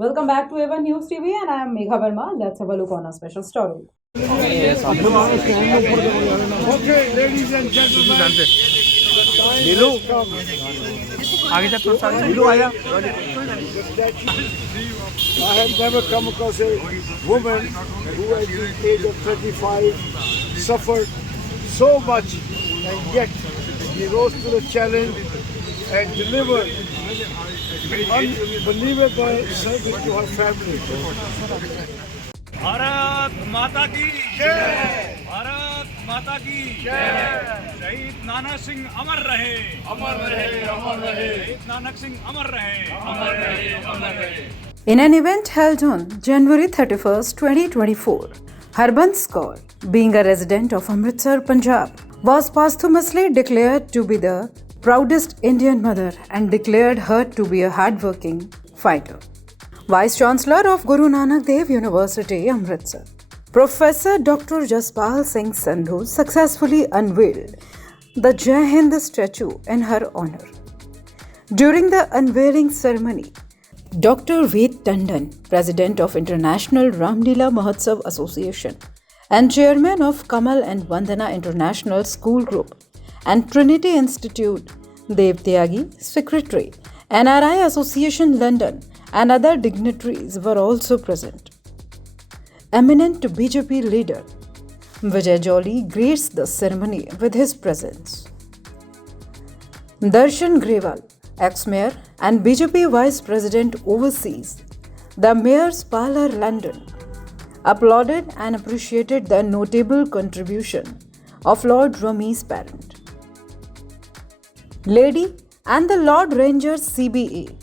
Welcome back to Evan News TV and I am Megha Verma. Let's have a look on a special story. Okay, ladies and gentlemen, नीलू आगे जा थोड़ा सा नीलू आया I have never come across a woman who at the age of 35 suffered so much and yet she rose to the challenge and delivered unbelievable service to her family. Bharat माता की जय, भारत माता की जय। शहीद नानक सिंह अमर रहे, अमर रहे, अमर रहे। शहीद नानक सिंह अमर रहे, अमर रहे, अमर रहे। In an event held on January 31st, 2024, Harbans Kaur, being a resident of Amritsar, Punjab, was posthumously declared to be the proudest Indian mother and declared her to be a hardworking fighter. Vice Chancellor of Guru Nanak Dev University, Amritsar, Professor Dr. Jaspal Singh Sandhu successfully unveiled the Jai Hind statue in her honor. During the unveiling ceremony, Dr. Ved Tandon, President of International Ramlila Mahotsav Association and Chairman of Kamal and Vandana International School Group and Trinity Institute, Dev Tyagi, Secretary, NRI Association London, and other dignitaries were also present. Eminent BJP leader Vijay Jolly graced the ceremony with his presence. Darshan Grewal, ex-mayor and BJP Vice President overseas, the Mayor's Parlour, London, applauded and appreciated the notable contribution of Lord Rummy's parent. Lady and the Lord Rangers CBA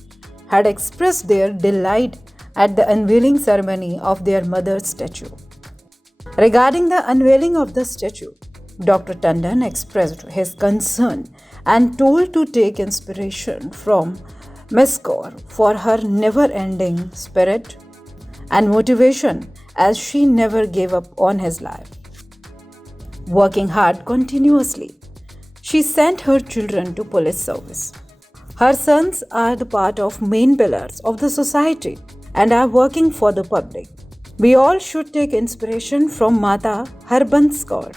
had expressed their delight at the unveiling ceremony of their mother's statue. Regarding the unveiling of the statue, Dr. Tandon expressed his concern and told to take inspiration from Miss Kaur for her never-ending spirit and motivation as she never gave up on his life. Working hard continuously, she sent her children to police service. Her sons are the part of main pillars of the society and are working for the public. We all should take inspiration from Mata Harbans Kaur.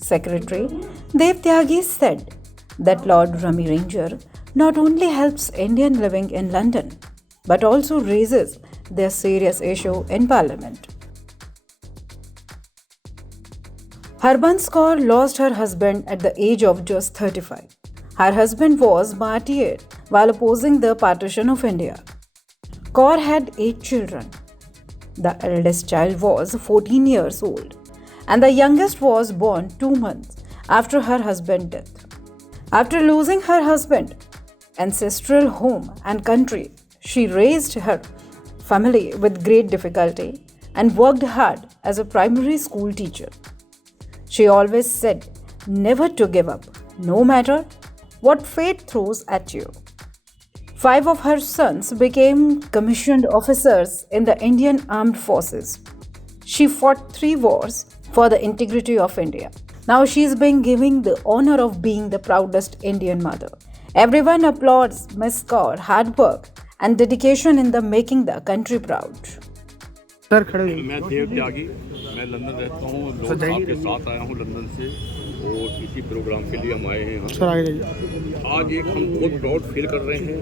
Secretary Dev Tyagi said that Lord Rummy Ranger not only helps Indian living in London but also raises their serious issue in Parliament. Harbans Kaur lost her husband at the age of just 35. Her husband was martyred while opposing the partition of India. Kaur had 8 children. The eldest child was 14 years old and the youngest was born 2 months after her husband's death. After losing her husband, ancestral home and country, she raised her family with great difficulty and worked hard as a primary school teacher. She always said never to give up, no matter what fate throws at you. 5 of her sons became commissioned officers in the Indian Armed Forces. She fought 3 wars for the integrity of India. Now she is being given the honor of being the proudest Indian mother. Everyone applauds Miss Kaur hard work and dedication in the making the country proud. Sir खड़े मैं देव त्यागी, मैं London रहता हूँ। लोग आपके साथ आया हूँ लंदन से और इसी प्रोग्राम के लिए हम आए हैं यहाँ। सर आगे जाइए। आज एक हम बहुत प्राउड फील कर रहे हैं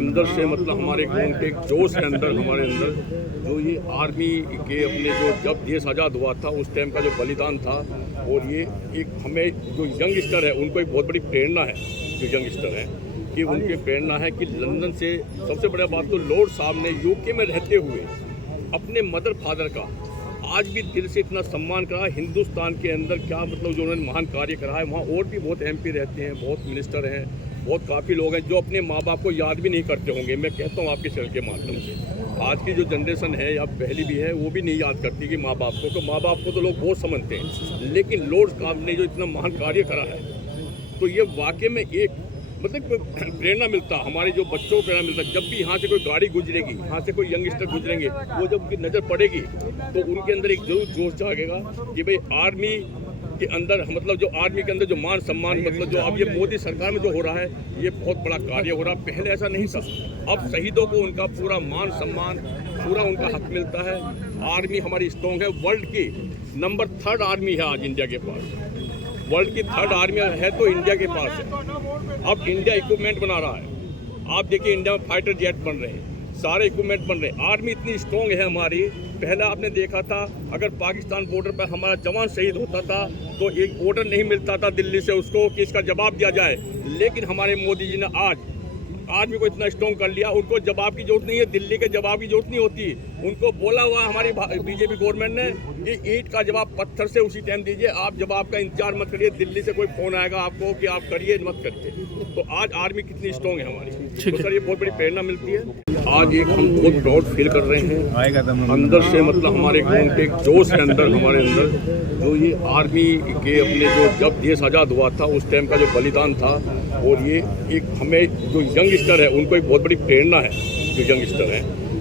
अंदर से, मतलब हमारे खून के जोश के अंदर, हमारे अंदर जो ये आर्मी के अपने जो जब देश आज़ाद हुआ था उस टाइम का जो बलिदान था, और ये एक हमें जो यंगस्टर है उनको एक बहुत बड़ी प्रेरणा है। जो यंगस्टर हैं कि उनकी प्रेरणा है कि लंदन से सबसे बड़ा बात तो लॉर्ड साहब ने यूके में रहते हुए अपने मदर फादर का आज भी दिल से इतना सम्मान करा। हिंदुस्तान के अंदर क्या मतलब जो उन्होंने महान कार्य करा है, वहाँ और भी बहुत एमपी रहते हैं, बहुत मिनिस्टर हैं, बहुत काफ़ी लोग हैं जो अपने माँ बाप को याद भी नहीं करते होंगे। मैं कहता हूँ आपके चैनल के माध्यम से आज की जो जनरेशन है या पहली भी है वो भी नहीं याद करती कि माँ बाप को, तो माँ बाप को तो लोग बहुत समझते हैं, लेकिन लॉर्ड साहब ने जो इतना महान कार्य करा है तो ये वाकई में एक मतलब प्रेरणा मिलता, हमारे जो बच्चों को प्रेरणा मिलता। जब भी यहाँ से कोई गाड़ी गुजरेगी, यहाँ से कोई यंगस्टर गुजरेंगे, वो जब उनकी नज़र पड़ेगी तो उनके अंदर एक जरूर जोश जागेगा कि भाई आर्मी के अंदर मतलब जो आर्मी के अंदर जो मान सम्मान मतलब जो अब ये मोदी सरकार में जो हो रहा है ये बहुत बड़ा कार्य हो रहा है। पहले ऐसा नहीं था। अब शहीदों को उनका पूरा मान सम्मान पूरा उनका हक मिलता है। आर्मी हमारी स्ट्रॉन्ग है। वर्ल्ड की नंबर 3rd आर्मी है आज इंडिया के पास। वर्ल्ड की 3rd आर्मी है तो इंडिया के पास है। अब इंडिया इक्विपमेंट बना रहा है। आप देखिए इंडिया में फाइटर जेट बन रहे हैं, सारे इक्विपमेंट बन रहे हैं। आर्मी इतनी स्ट्रॉन्ग है हमारी। पहले आपने देखा था अगर पाकिस्तान बॉर्डर पर हमारा जवान शहीद होता था तो एक ऑर्डर नहीं मिलता था दिल्ली से उसको कि इसका जवाब दिया जाए। लेकिन हमारे मोदी जी ने आज आर्मी को इतना स्ट्रॉन्ग कर लिया, उनको जवाब की जरूरत नहीं है, दिल्ली के जवाब की जरूरत नहीं होती। उनको बोला हुआ हमारी बीजेपी गवर्नमेंट ने कि ईंट का जवाब पत्थर से उसी टाइम दीजिए, आप जवाब का इंतजार मत करिए, दिल्ली से कोई फोन आएगा आपको कि आप करिए मत करिए। तो आज आर्मी कितनी स्ट्रॉन्ग है हमारी, तो सर ये बहुत बड़ी प्रेरणा मिलती है। आज एक हम बहुत प्राउड फील कर रहे हैं अंदर से, मतलब हमारे खून के जोश है अंदर हमारे अंदर, जो ये आर्मी के अपने जो जब देश आज़ाद हुआ था उस टाइम का जो बलिदान था। और ये एक हमें जो यंगस्टर है उनको एक बहुत बड़ी प्रेरणा है, जो यंगस्टर है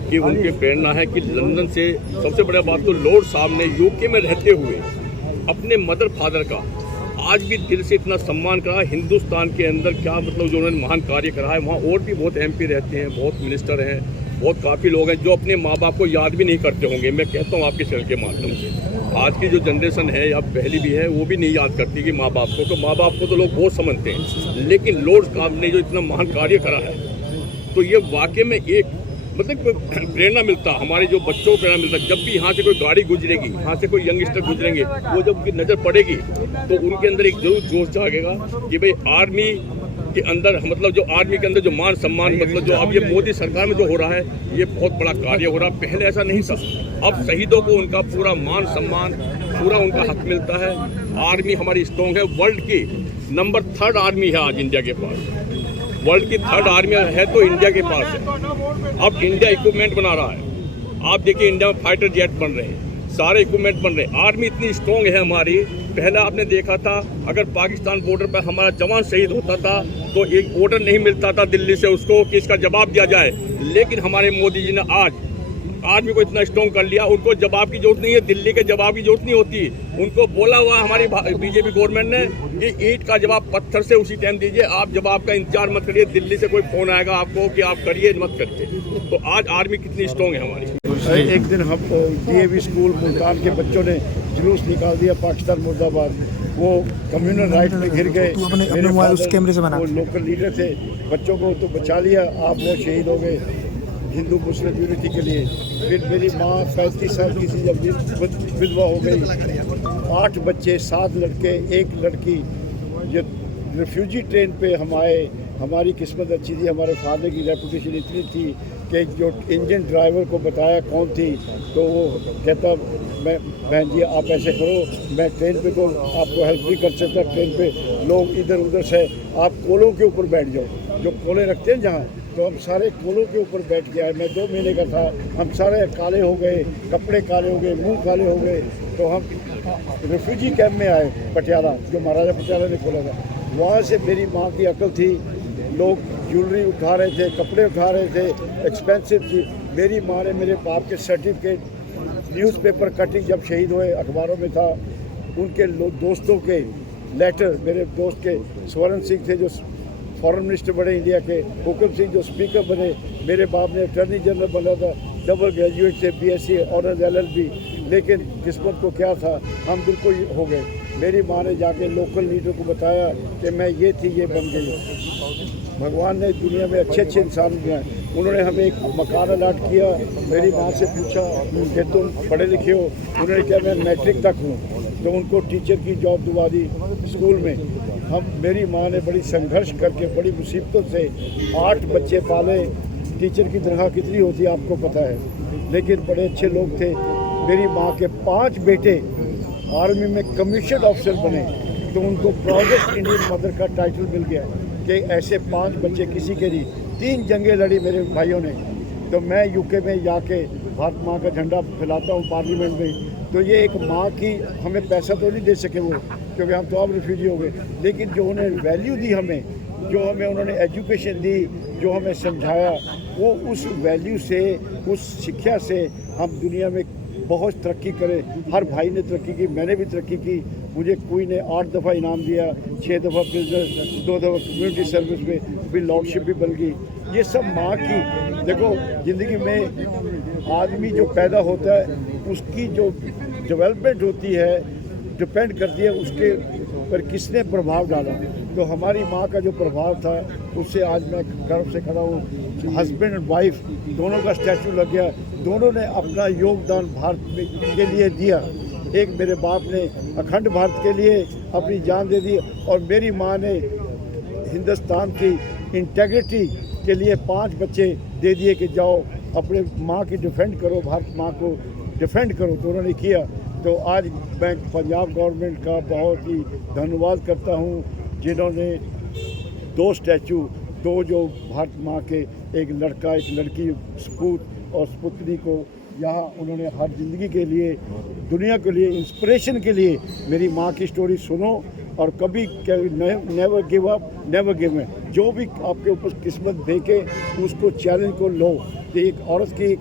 कि उनकी प्रेरणा है कि लंदन से सबसे बड़ी बात तो लॉर्ड साहब ने यूके में रहते हुए अपने मदर फादर का आज भी दिल से इतना सम्मान करा। हिंदुस्तान के अंदर क्या मतलब जो उन्होंने महान कार्य करा है, वहाँ और भी बहुत MP रहते हैं, बहुत मिनिस्टर हैं, बहुत काफ़ी लोग हैं जो अपने माँ बाप को याद भी नहीं करते होंगे। मैं कहता हूँ आपके चैनल के माध्यम से आज की जो जनरेशन है या पहली भी है वो भी नहीं याद करती कि माँ बाप को, तो माँ बाप को तो लोग बहुत समझते हैं। लेकिन लॉर्ड साहब ने जो इतना महान कार्य करा है तो ये वाकई में एक मतलब प्रेरणा मिलता, हमारे जो बच्चों को प्रेरणा मिलता। जब भी यहाँ से कोई गाड़ी गुजरेगी, यहाँ से कोई यंगस्टर गुजरेंगे, वो जब उनकी नज़र पड़ेगी तो उनके अंदर एक जरूर जोश जागेगा कि भाई आर्मी के अंदर मतलब जो आर्मी के अंदर जो मान सम्मान मतलब जो अब ये मोदी सरकार में जो हो रहा है ये बहुत बड़ा कार्य हो रहा है। पहले ऐसा नहीं था। अब शहीदों को उनका पूरा मान सम्मान पूरा उनका हक मिलता है। आर्मी हमारी स्ट्रॉन्ग है। वर्ल्ड की नंबर 3rd आर्मी है आज इंडिया के पास। वर्ल्ड की 3rd आर्मी है तो इंडिया के पास है। अब इंडिया इक्विपमेंट बना रहा है। आप देखिए इंडिया में फाइटर जेट बन रहे हैं, सारे इक्विपमेंट बन रहे हैं। आर्मी इतनी स्ट्रॉन्ग है हमारी। पहले आपने देखा था अगर पाकिस्तान बॉर्डर पर हमारा जवान शहीद होता था तो एक ऑर्डर नहीं मिलता था दिल्ली से उसको कि इसका जवाब दिया जाए। लेकिन हमारे मोदी जी ने आज आर्मी को इतना स्ट्रॉन्ग कर लिया, उनको जवाब की जरूरत नहीं है, दिल्ली के जवाब की जरूरत नहीं होती। उनको बोला हुआ हमारी बीजेपी गवर्नमेंट ने कि ईंट का जवाब पत्थर से उसी टाइम दीजिए, आप जवाब का इंतजार मत करिए, दिल्ली से कोई फोन आएगा आपको कि आप करिए मत करिए। तो आज आर्मी कितनी स्ट्रॉन्ग है हमारी। एक दिन हम DAV स्कूल मुल्तान के बच्चों ने जुलूस निकाल दिया पाकिस्तान मुर्दाबाद। वो कम्युनल राइट में घिर गए। मेरे उस कैमरे से बना वो लोकल लीडर थे, बच्चों को तो बचा लिया, आप वो शहीद हो गए हिंदू मुस्लिम यूनिटी के लिए। फिर मेरी माँ 35 साल की थी जब विधवा हो गई। 8 बच्चे, 7 लड़के, 1 लड़की। ये रिफ्यूजी ट्रेन पे हम आए, हमारी किस्मत अच्छी थी, हमारे फादर की रेपुटेशन इतनी थी कि जो इंजन ड्राइवर को बताया कौन थी तो वो कहता मैं बहन जी आप ऐसे करो, मैं ट्रेन पे तो आपको हेल्प नहीं कर सकता, ट्रेन पे लोग इधर उधर से, आप कोलों के ऊपर बैठ जाओ, जो कोले रखते हैं जहाँ, तो हम सारे कोलों के ऊपर बैठ गया। मैं 2 महीने का था, हम सारे काले हो गए, कपड़े काले हो गए, मुंह काले हो गए। तो हम रिफ्यूजी कैंप में आए पटियाला, जो महाराजा पटियाला ने खोला था। वहाँ से मेरी माँ की अकल थी, लोग ज्वेलरी उठा रहे थे, कपड़े उठा रहे थे, एक्सपेंसिव थी। मेरी माँ ने मेरे बाप के सर्टिफिकेट, न्यूज़पेपर कटिंग जब शहीद हुए अखबारों में था, उनके दोस्तों के लेटर, मेरे दोस्त के स्वर्ण सिंह थे जो फॉरेन मिनिस्टर बने इंडिया के, हुकम सिंह जो स्पीकर बने, मेरे बाप ने अटर्नी जनरल बना था, डबल ग्रेजुएट थे, BSc ऑनर्स LLB। लेकिन किस्मत को क्या था, हम बिल्कुल हो गए। मेरी माँ ने जाके लोकल लीडर को बताया कि मैं ये थी, ये बन गई। भगवान ने दुनिया में अच्छे अच्छे इंसान बनाए। उन्होंने हमें एक मकान अलाट किया। मेरी माँ से पूछा कि तुम पढ़े लिखे हो? उन्होंने कहा मैं मैट्रिक तक हूँ। तो उनको टीचर की जॉब दिलवा दी स्कूल में। मेरी माँ ने बड़ी संघर्ष करके, बड़ी मुसीबतों से 8 बच्चे पाले। टीचर की तनख्वाह कितनी होती है आपको पता है, लेकिन बड़े अच्छे लोग थे। मेरी माँ के 5 बेटे आर्मी में कमीशन ऑफिसर बने, तो उनको प्राउडेस्ट इंडियन मदर का टाइटल मिल गया कि ऐसे 5 बच्चे किसी के नहीं। 3 जंगें लड़ी मेरे भाइयों ने। तो मैं UK में जाके भारत माँ का झंडा फैलाता हूँ पार्लियामेंट में। तो ये एक माँ की, हमें पैसा तो नहीं दे सके वो, क्योंकि हम तो अब रिफ्यूजी हो गए, लेकिन जो उन्हें वैल्यू दी हमें, जो हमें उन्होंने एजुकेशन दी, जो हमें समझाया, वो उस वैल्यू से, उस शिक्षा से हम दुनिया में बहुत तरक्की करें। हर भाई ने तरक्की की, मैंने भी तरक्की की। मुझे कोई ने 8 दफ़ा इनाम दिया, 6 दफ़ा बिजनेस, 2 दफ़ा कम्युनिटी सर्विस में, फिर लॉर्डशिप भी बन गई। ये सब माँ की, देखो ज़िंदगी में आदमी जो पैदा होता है उसकी जो डेवलपमेंट होती है डिपेंड करती है उसके पर किसने प्रभाव डाला। तो हमारी माँ का जो प्रभाव था उससे आज मैं गर्व से खड़ा हूँ। हस्बैंड एंड वाइफ दोनों का स्टैचू लग गया, दोनों ने अपना योगदान भारत के लिए दिया। एक मेरे बाप ने अखंड भारत के लिए अपनी जान दे दी और मेरी माँ ने हिंदुस्तान की इंटेग्रिटी के लिए 5 बच्चे दे दिए कि जाओ अपने माँ की डिफेंड करो, भारत माँ को डिफेंड करो। तो उन्होंने किया। तो आज मैं पंजाब गवर्नमेंट का बहुत ही धन्यवाद करता हूँ जिन्होंने 2 स्टैचू, 2 जो भारत माँ के, एक लड़का एक लड़की, सपूत और सपुत्री को यहाँ उन्होंने हर ज़िंदगी के लिए, दुनिया के लिए, इंस्पिरेशन के लिए मेरी माँ की स्टोरी सुनो और कभी never give up, never give up. जो भी आपके ऊपर किस्मत देके उसको चैलेंज को लो। तो एक औरत की एक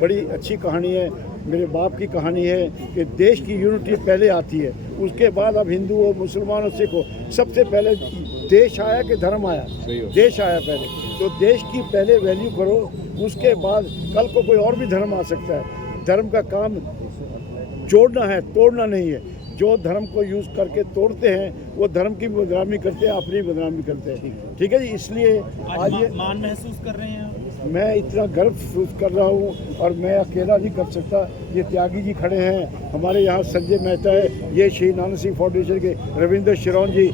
बड़ी अच्छी कहानी है, मेरे बाप की कहानी है कि देश की यूनिटी पहले आती है, उसके बाद अब हिंदू हो, मुसलमान हो, सिख हो, सबसे पहले देश आया कि धर्म आया? देश आया पहले। तो देश की पहले वैल्यू करो, उसके बाद कल को कोई और भी धर्म आ सकता है। धर्म का काम जोड़ना है, तोड़ना नहीं है। जो धर्म को यूज़ करके तोड़ते हैं वो धर्म की बदनामी करते हैं, अपनी बदनामी करते हैं। ठीक है जी, इसलिए आज ये मान महसूस कर रहे हैं। मैं इतना गर्व महसूस कर रहा हूँ और मैं अकेला नहीं कर सकता। ये त्यागी जी खड़े हैं, हमारे यहाँ संजय मेहता है, ये शहीद नानक सिंह फाउंडेशन के रविंद्र शिरोन जी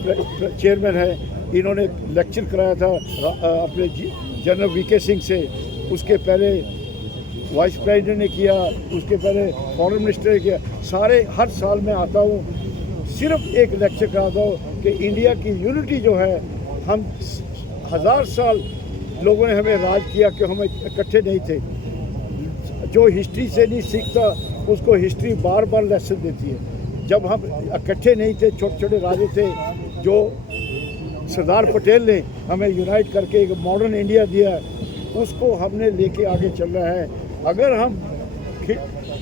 चेयरमैन है। इन्होंने लेक्चर कराया था अपने जनरल वीके सिंह से, उसके पहले वाइस प्रेसिडेंट ने किया, उसके पहले फॉरेन मिनिस्टर ने किया। सारे हर साल मैं आता हूँ, सिर्फ एक लेक्चर कराता हूँ कि इंडिया की यूनिटी जो है, हम 1000 साल लोगों ने हमें राज किया कि हम इकट्ठे नहीं थे। जो हिस्ट्री से नहीं सीखता उसको हिस्ट्री बार बार लेसन देती है। जब हम इकट्ठे नहीं थे, छोटे छोटे राजे थे, जो सरदार पटेल ने हमें यूनाइट करके एक मॉडर्न इंडिया दिया, उसको हमने लेके आगे चल रहा है। अगर हम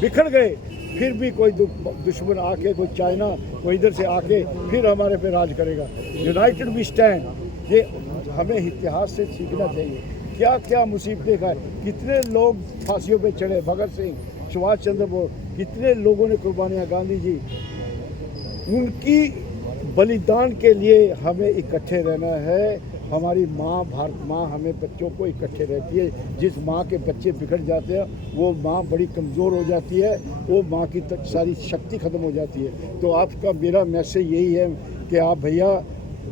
बिखर गए फिर भी कोई दुश्मन आके, कोई चाइना, कोई इधर से आके फिर हमारे पे राज करेगा। यूनाइटेड वी स्टैंड, ये हमें इतिहास से सीखना चाहिए। क्या क्या मुसीबतें खाए, कितने लोग फांसियों पे चढ़े, भगत सिंह, सुभाष चंद्र बोस, कितने लोगों ने कुर्बानियाँ, गांधी जी, उनकी बलिदान के लिए हमें इकट्ठे रहना है। हमारी माँ, भारत माँ, हमें बच्चों को इकट्ठे रहती है। जिस माँ के बच्चे बिखर जाते हैं वो माँ बड़ी कमज़ोर हो जाती है, वो माँ की तक सारी शक्ति ख़त्म हो जाती है। तो आपका मेरा मैसेज यही है कि आप भैया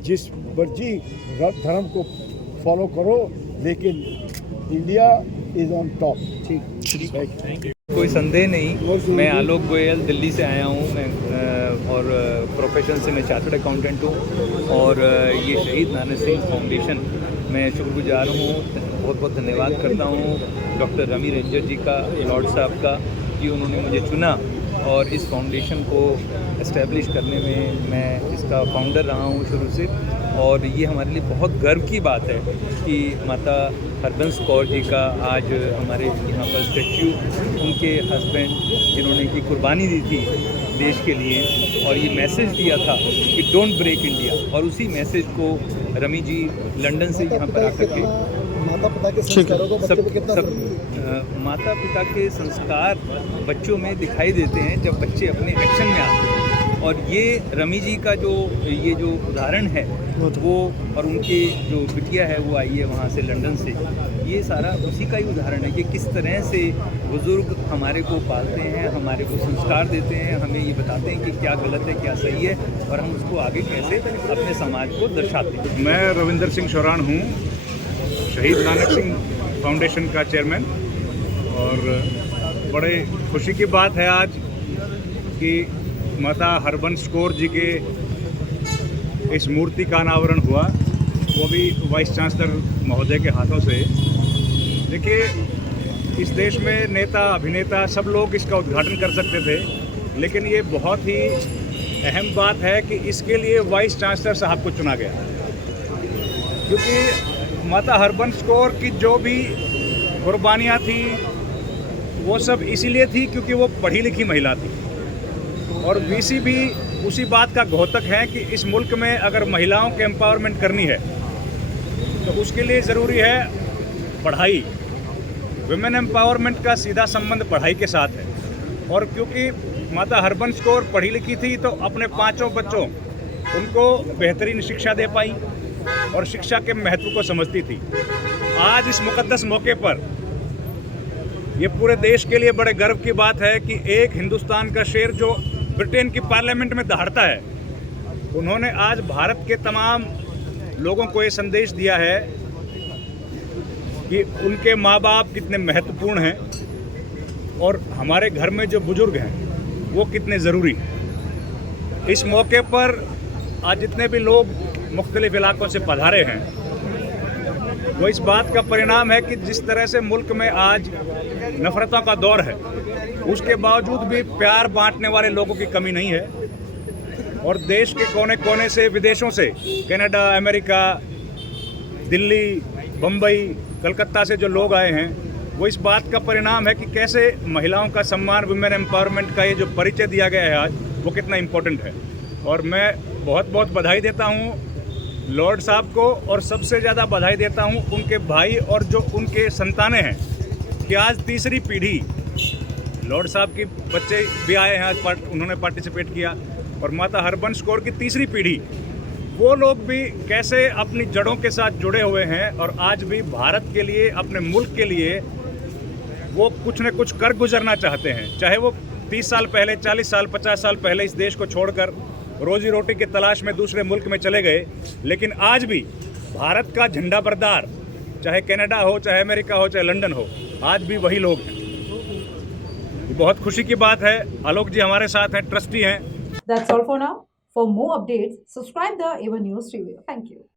जिस मर्जी धर्म को फॉलो करो, लेकिन इंडिया इज़ ऑन टॉप। ठीक, कोई संदेह नहीं। मैं आलोक गोयल दिल्ली से आया हूँ। मैं और प्रोफेशन से मैं चार्टर्ड अकाउंटेंट हूँ और ये शहीद नानक सिंह फाउंडेशन मैं शुक्रगुजार हूँ, बहुत बहुत धन्यवाद करता हूँ डॉक्टर रमी रेंजर जी का, लॉर्ड साहब का, कि उन्होंने मुझे चुना और इस फाउंडेशन को इस्टेब्लिश करने में मैं इसका फाउंडर रहा हूँ शुरू से। और ये हमारे लिए बहुत गर्व की बात है कि माता हरबंस कौर जी का आज हमारे यहाँ पर स्टैच्यू, उनके हस्बैंड जिन्होंने की कुर्बानी दी थी देश के लिए और ये मैसेज दिया था कि डोंट ब्रेक इंडिया, और उसी मैसेज को रमी जी लंदन से यहाँ पर आकर के माता पिता के संस्कारों को बच्चे पे कितना माता पिता के संस्कार बच्चों में दिखाई देते हैं जब बच्चे अपने एक्शन में आते हैं। और ये रमी जी का जो ये जो उदाहरण है वो, और उनकी जो बिटिया है वो आई है वहाँ से लंदन से, ये सारा उसी का ही उदाहरण है कि किस तरह से बुज़ुर्ग हमारे को पालते हैं, हमारे को संस्कार देते हैं, हमें ये बताते हैं कि क्या गलत है क्या सही है और हम उसको आगे कैसे अपने समाज को दर्शाते हैं। मैं रविंदर सिंह शौरान हूँ, शहीद नानक सिंह फाउंडेशन का चेयरमैन, और बड़े खुशी की बात है आज कि माता हरबंस कौर जी के इस मूर्ति का अनावरण हुआ, वो भी वाइस चांसलर महोदय के हाथों से। देखिए, इस देश में नेता, अभिनेता सब लोग इसका उद्घाटन कर सकते थे, लेकिन ये बहुत ही अहम बात है कि इसके लिए वाइस चांसलर साहब को चुना गया, क्योंकि माता हरबंस कौर की जो भी कुर्बानियाँ थी वो सब इसीलिए थी क्योंकि वो पढ़ी लिखी महिला थी और वीसी भी उसी बात का घोतक है कि इस मुल्क में अगर महिलाओं के एम्पावरमेंट करनी है तो उसके लिए ज़रूरी है पढ़ाई। वुमेन एम्पावरमेंट का सीधा संबंध पढ़ाई के साथ है। और क्योंकि माता हरबंस कौर पढ़ी लिखी थी तो अपने 5 बच्चों उनको बेहतरीन शिक्षा दे पाई और शिक्षा के महत्व को समझती थी। आज इस मुकद्दस मौके पर ये पूरे देश के लिए बड़े गर्व की बात है कि एक हिंदुस्तान का शेर जो ब्रिटेन की पार्लियामेंट में दहाड़ता है, उन्होंने आज भारत के तमाम लोगों को ये संदेश दिया है कि उनके माँ बाप कितने महत्वपूर्ण हैं और हमारे घर में जो बुजुर्ग हैं वो कितने ज़रूरी हैं। इस मौके पर आज जितने भी लोग मुख्तलिफ इलाकों से पधारे हैं वो इस बात का परिणाम है कि जिस तरह से मुल्क में आज नफरतों का दौर है, उसके बावजूद भी प्यार बांटने वाले लोगों की कमी नहीं है। और देश के कोने कोने से, विदेशों से, कनाडा, अमेरिका, दिल्ली, बम्बई, कलकत्ता से जो लोग आए हैं वो इस बात का परिणाम है कि कैसे महिलाओं का सम्मान, वुमेन एम्पावरमेंट का ये जो परिचय दिया गया है आज, वो कितना इम्पोर्टेंट है। और मैं बहुत बहुत बधाई देता हूँ लॉर्ड साहब को, और सबसे ज़्यादा बधाई देता हूँ उनके भाई और जो उनके संतानें हैं कि आज तीसरी पीढ़ी, लॉर्ड साहब की बच्चे भी आए हैं आज, उन्होंने पार्टिसिपेट किया, और माता हरबंस कौर की तीसरी पीढ़ी, वो लोग भी कैसे अपनी जड़ों के साथ जुड़े हुए हैं और आज भी भारत के लिए, अपने मुल्क के लिए वो कुछ न कुछ कर गुजरना चाहते हैं। चाहे वो 30 साल पहले, 40 साल, 50 साल पहले इस देश को छोड़कर रोजी रोटी की तलाश में दूसरे मुल्क में चले गए, लेकिन आज भी भारत का झंडा बरदार, चाहे कनाडा हो, चाहे अमेरिका हो, चाहे लंदन हो, आज भी वही लोग हैं। बहुत खुशी की बात है। आलोक जी हमारे साथ हैं, ट्रस्टी हैं। That's all for now. For more updates, subscribe the Ava News TV. Thank you.